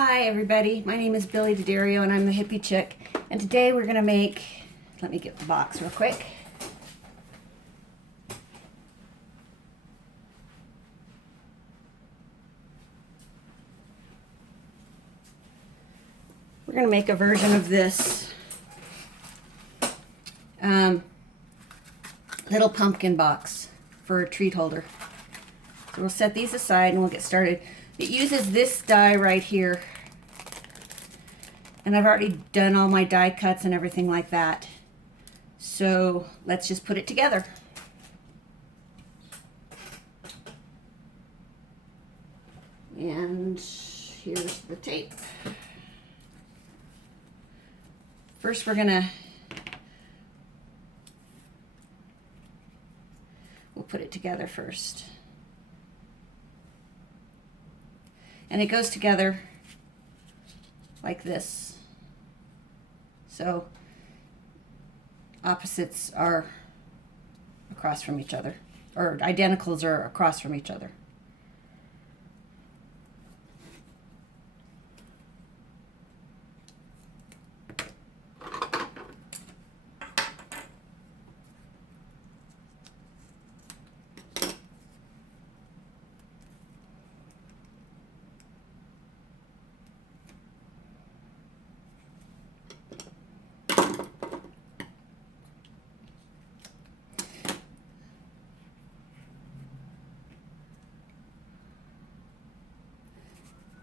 Hi everybody, my name is Billy D'Addario and I'm the hippie chick, and today we're going to make, let me get the box real quick. We're going to make a version of this little pumpkin box for a treat holder. So we'll set these aside and we'll get started. It uses this die right here, and I've already done all my die cuts and everything like that. So let's just put it together. And here's the tape. First we'll put it together first. And it goes together like this. So opposites are across from each other, or identicals are across from each other.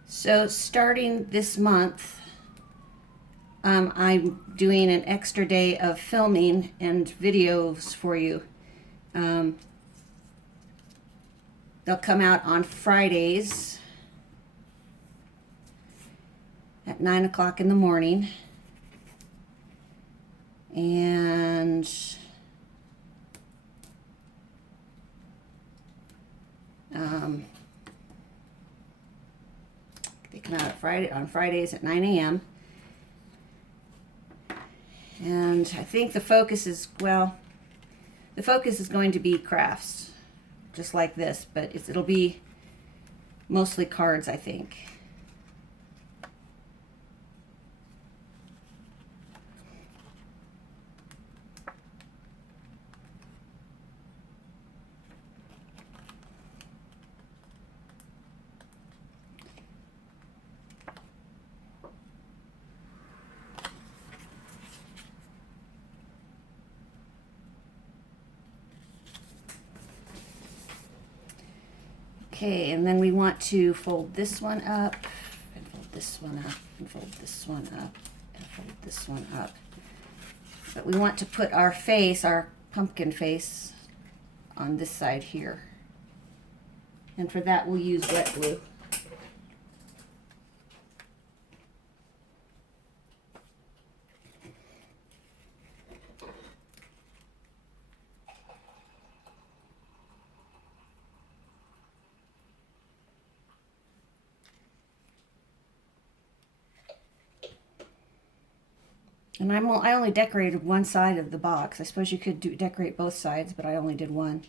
So starting this month, I'm doing an extra day of filming and videos for you. They'll come out on Fridays at 9 o'clock in the morning. And they come out on Fridays at 9 a.m. And I think the focus is going to be crafts, just like this, but it'll be mostly cards, I think. Okay, and then we want to fold this one up, and fold this one up, and fold this one up, and fold this one up. But we want to put our face, our pumpkin face, on this side here. And for that we'll use wet glue. And I only decorated one side of the box. I suppose you could decorate both sides, but I only did one.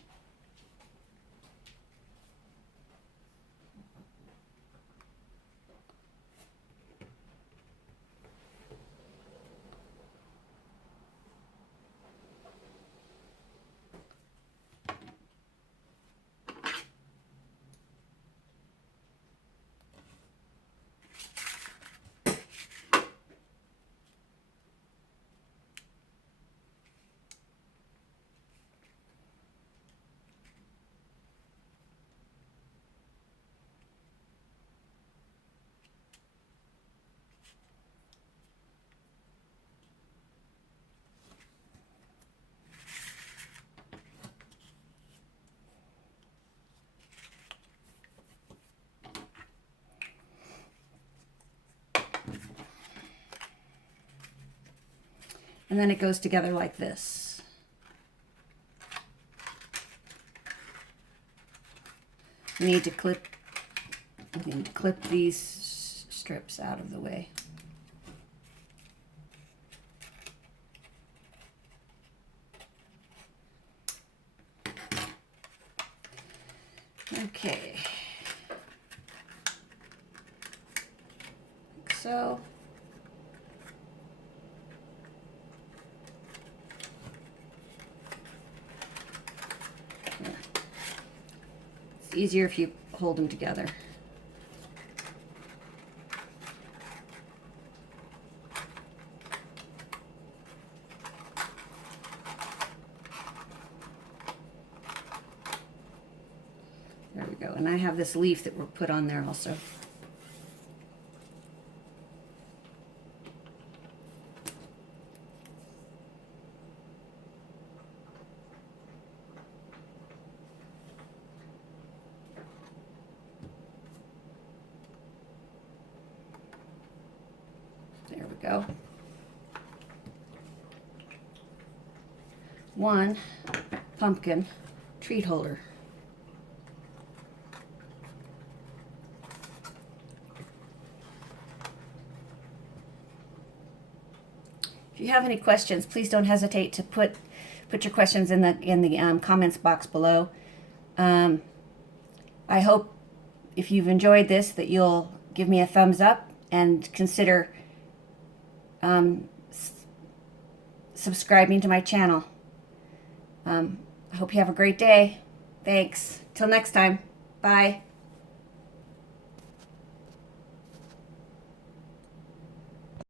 And then it goes together like this. We need to clip these strips out of the way. Okay. so. Yeah. It's easier if you hold them together. There we go. And I have this leaf that we'll put on there also. There we go. One pumpkin treat holder. If you have any questions, please don't hesitate to put your questions in the comments box below. I hope if you've enjoyed this that you'll give me a thumbs up and consider subscribing to my channel. I hope you have a great day. Thanks. Till next time. Bye.